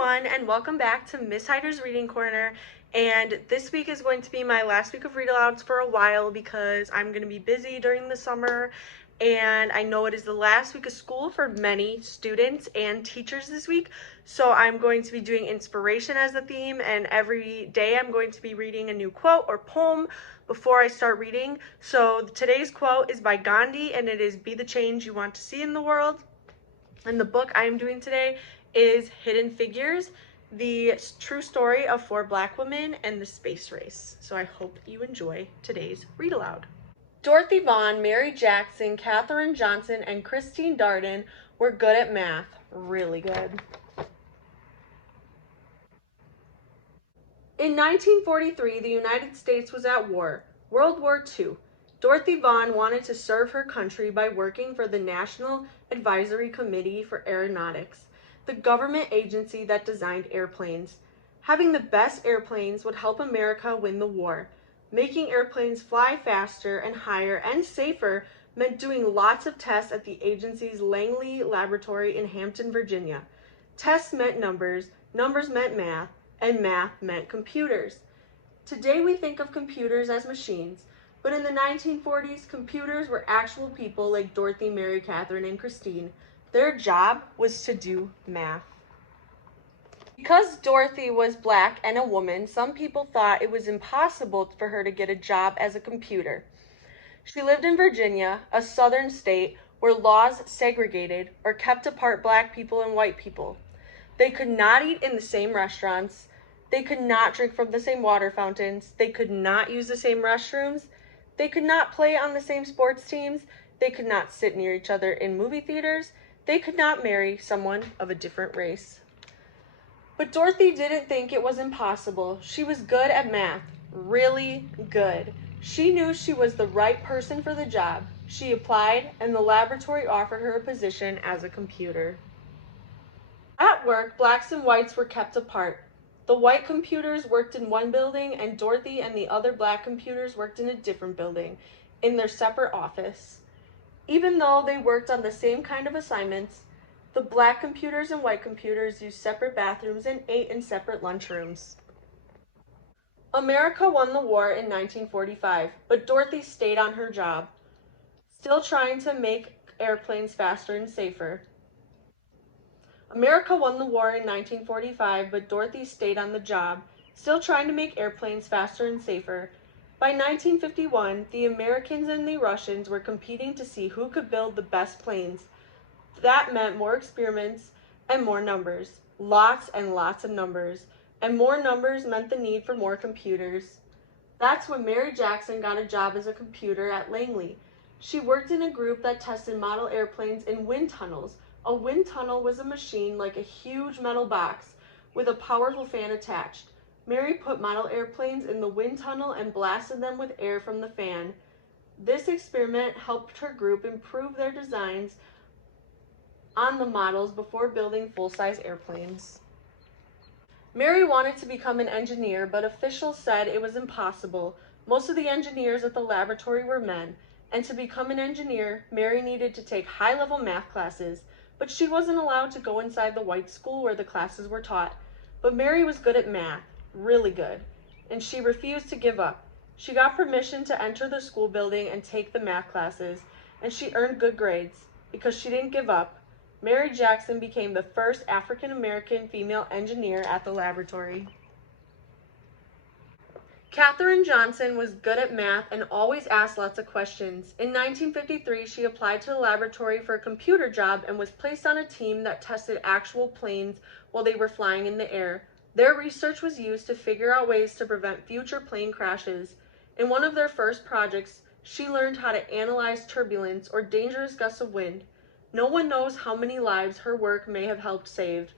everyone, and welcome back to Miss Hyder's Reading Corner. And this week is going to be my last week of read alouds for a while because I'm going to be busy during the summer, and I know it is the last week of school for many students and teachers this week. So I'm going to be doing inspiration as a theme, and every day I'm going to be reading a new quote or poem before I start reading. So today's quote is by Gandhi, and it is "Be the change you want to see in the world." And the book I am doing today is Hidden Figures, the true story of 4 Black women and the space race. So I hope you enjoy today's read aloud. Dorothy Vaughan, Mary Jackson, Katherine Johnson, and Christine Darden were good at math. Really good. In 1943, the United States was at war, World War II. Dorothy Vaughan wanted to serve her country by working for the National Advisory Committee for Aeronautics, the government agency that designed airplanes. Having the best airplanes would help America win the war. Making airplanes fly faster and higher and safer meant doing lots of tests at the agency's Langley Laboratory in Hampton, Virginia. Tests meant numbers, numbers meant math, and math meant computers. Today we think of computers as machines, but in the 1940s, computers were actual people like Dorothy, Mary, Katherine, and Christine. Their job was to do math. Because Dorothy was Black and a woman, some people thought it was impossible for her to get a job as a computer. She lived in Virginia, a southern state where laws segregated or kept apart Black people and white people. They could not eat in the same restaurants. They could not drink from the same water fountains. They could not use the same restrooms. They could not play on the same sports teams. They could not sit near each other in movie theaters. They could not marry someone of a different race. But Dorothy didn't think it was impossible. She was good at math, really good. She knew she was the right person for the job. She applied, and the laboratory offered her a position as a computer. At work, Blacks and whites were kept apart. The white computers worked in one building, and Dorothy and the other Black computers worked in a different building, in their separate office. Even though they worked on the same kind of assignments, the Black computers and white computers used separate bathrooms and ate in separate lunchrooms. America won the war in 1945, but Dorothy stayed on her job, still trying to make airplanes faster and safer. America won the war in 1945, but Dorothy stayed on the job, still trying to make airplanes faster and safer. By 1951, the Americans and the Russians were competing to see who could build the best planes. That meant more experiments and more numbers, lots and lots of numbers, and more numbers meant the need for more computers. That's when Mary Jackson got a job as a computer at Langley. She worked in a group that tested model airplanes in wind tunnels. A wind tunnel was a machine like a huge metal box with a powerful fan attached. Mary put model airplanes in the wind tunnel and blasted them with air from the fan. This experiment helped her group improve their designs on the models before building full-size airplanes. Mary wanted to become an engineer, but officials said it was impossible. Most of the engineers at the laboratory were men, and to become an engineer, Mary needed to take high-level math classes, but she wasn't allowed to go inside the white school where the classes were taught. But Mary was good at math, really good, and she refused to give up. She got permission to enter the school building and take the math classes, and she earned good grades. Because she didn't give up, Mary Jackson became the first African-American female engineer at the laboratory. Katherine Johnson was good at math and always asked lots of questions. In 1953, she applied to the laboratory for a computer job and was placed on a team that tested actual planes while they were flying in the air. Their research was used to figure out ways to prevent future plane crashes. In one of their first projects, she learned how to analyze turbulence or dangerous gusts of wind. No one knows how many lives her work may have helped save.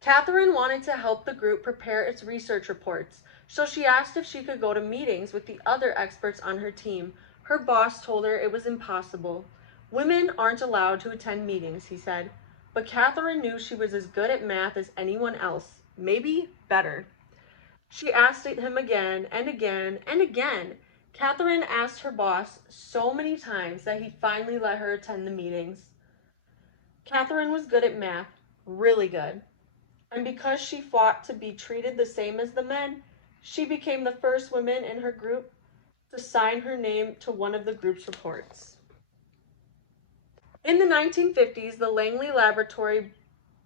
Katherine wanted to help the group prepare its research reports, so she asked if she could go to meetings with the other experts on her team. Her boss told her it was impossible. Women aren't allowed to attend meetings, he said. But Katherine knew she was as good at math as anyone else, maybe better. She asked him again and again and again. Katherine asked her boss so many times that he finally let her attend the meetings. Katherine was good at math, Really good. And because she fought to be treated the same as the men, she became the first woman in her group to sign her name to one of the group's reports. In the 1950s, the Langley Laboratory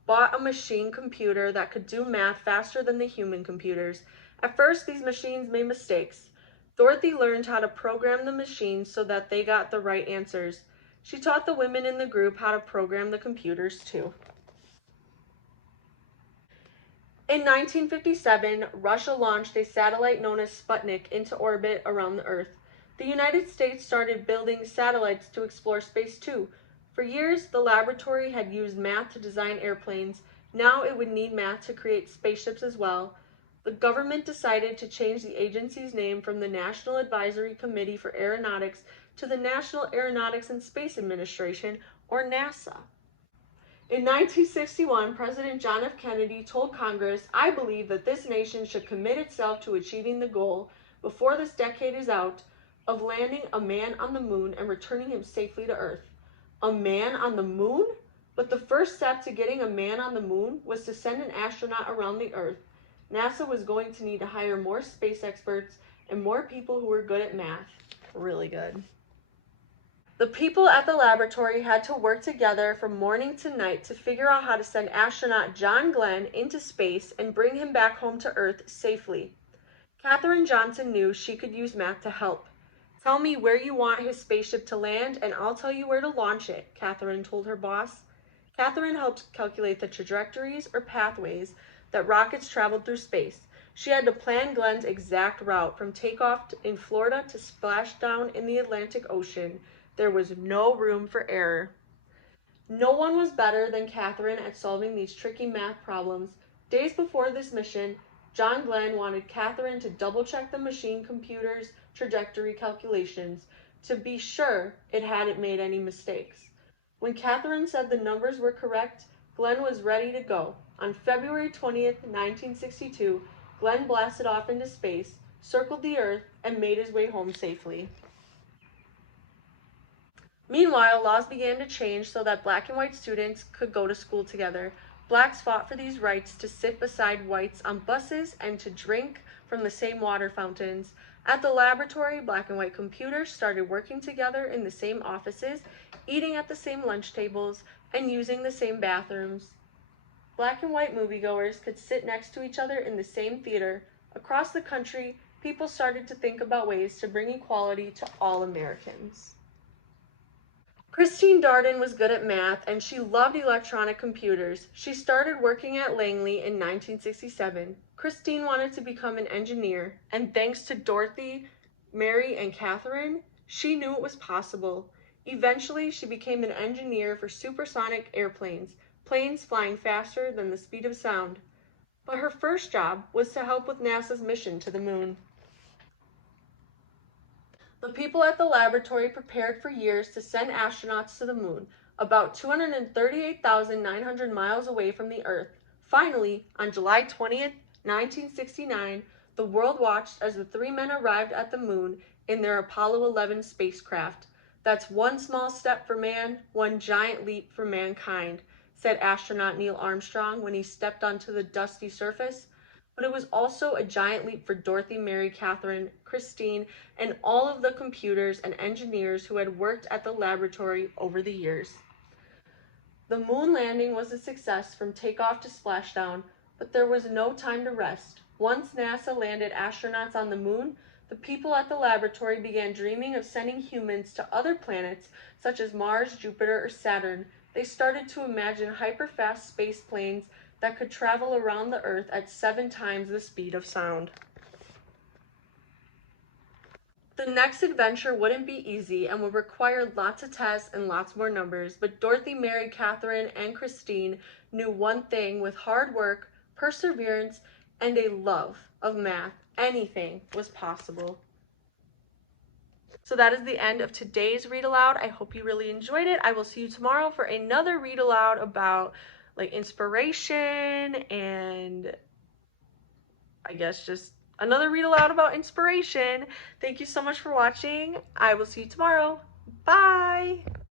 bought a machine computer that could do math faster than the human computers. At first, these machines made mistakes. Dorothy learned how to program the machines so that they got the right answers. She taught the women in the group how to program the computers too. In 1957, Russia launched a satellite known as Sputnik into orbit around the Earth. The United States started building satellites to explore space too. For years, the laboratory had used math to design airplanes. Now it would need math to create spaceships as well. The government decided to change the agency's name from the National Advisory Committee for Aeronautics to the National Aeronautics and Space Administration, or NASA. In 1961, President John F. Kennedy told Congress, "I believe that this nation should commit itself to achieving the goal, before this decade is out, of landing a man on the moon and returning him safely to Earth." A man on the moon? But the first step to getting a man on the moon was to send an astronaut around the Earth. NASA was going to need to hire more space experts and more people who were good at math. Really good. The people at the laboratory had to work together from morning to night to figure out how to send astronaut John Glenn into space and bring him back home to Earth safely. Katherine Johnson knew she could use math to help. "Tell me where you want his spaceship to land, and I'll tell you where to launch it," Katherine told her boss. Katherine helped calculate the trajectories or pathways that rockets traveled through space. She had to plan Glenn's exact route from takeoff in Florida to splashdown in the Atlantic Ocean. There was no room for error. No one was better than Katherine at solving these tricky math problems. Days before this mission, John Glenn wanted Katherine to double-check the machine computer's trajectory calculations to be sure it hadn't made any mistakes. When Katherine said the numbers were correct, Glenn was ready to go. On February 20th, 1962, Glenn blasted off into space, circled the Earth, and made his way home safely. Meanwhile, laws began to change so that black and white students could go to school together. Blacks fought for these rights to sit beside whites on buses and to drink from the same water fountains. At the laboratory, black and white computers started working together in the same offices, eating at the same lunch tables, and using the same bathrooms. Black and white moviegoers could sit next to each other in the same theater. Across the country, people started to think about ways to bring equality to all Americans. Christine Darden was good at math and she loved electronic computers. She started working at Langley in 1967. Christine wanted to become an engineer, and thanks to Dorothy, Mary, and Catherine, she knew it was possible. Eventually, she became an engineer for supersonic airplanes, planes flying faster than the speed of sound. But her first job was to help with NASA's mission to the moon. The people at the laboratory prepared for years to send astronauts to the moon, about 238,900 miles away from the Earth. Finally, on July 20th, 1969, the world watched as the three men arrived at the moon in their Apollo 11 spacecraft. "That's one small step for man, one giant leap for mankind," said astronaut Neil Armstrong when he stepped onto the dusty surface. But it was also a giant leap for Dorothy, Mary, Catherine, Christine, and all of the computers and engineers who had worked at the laboratory over the years. The moon landing was a success from takeoff to splashdown, but there was no time to rest. Once NASA landed astronauts on the moon, the people at the laboratory began dreaming of sending humans to other planets such as Mars, Jupiter, or Saturn. They started to imagine hyper-fast space planes that could travel around the Earth at 7 times the speed of sound. The next adventure wouldn't be easy and would require lots of tests and lots more numbers, but Dorothy, Mary, Catherine, and Christine knew one thing: with hard work, perseverance, and a love of math, anything was possible. So that is the end of today's read aloud. I hope you really enjoyed it. I will see you tomorrow for another read aloud about inspiration, and I guess just another read aloud about inspiration. Thank you so much for watching. I will see you tomorrow. Bye.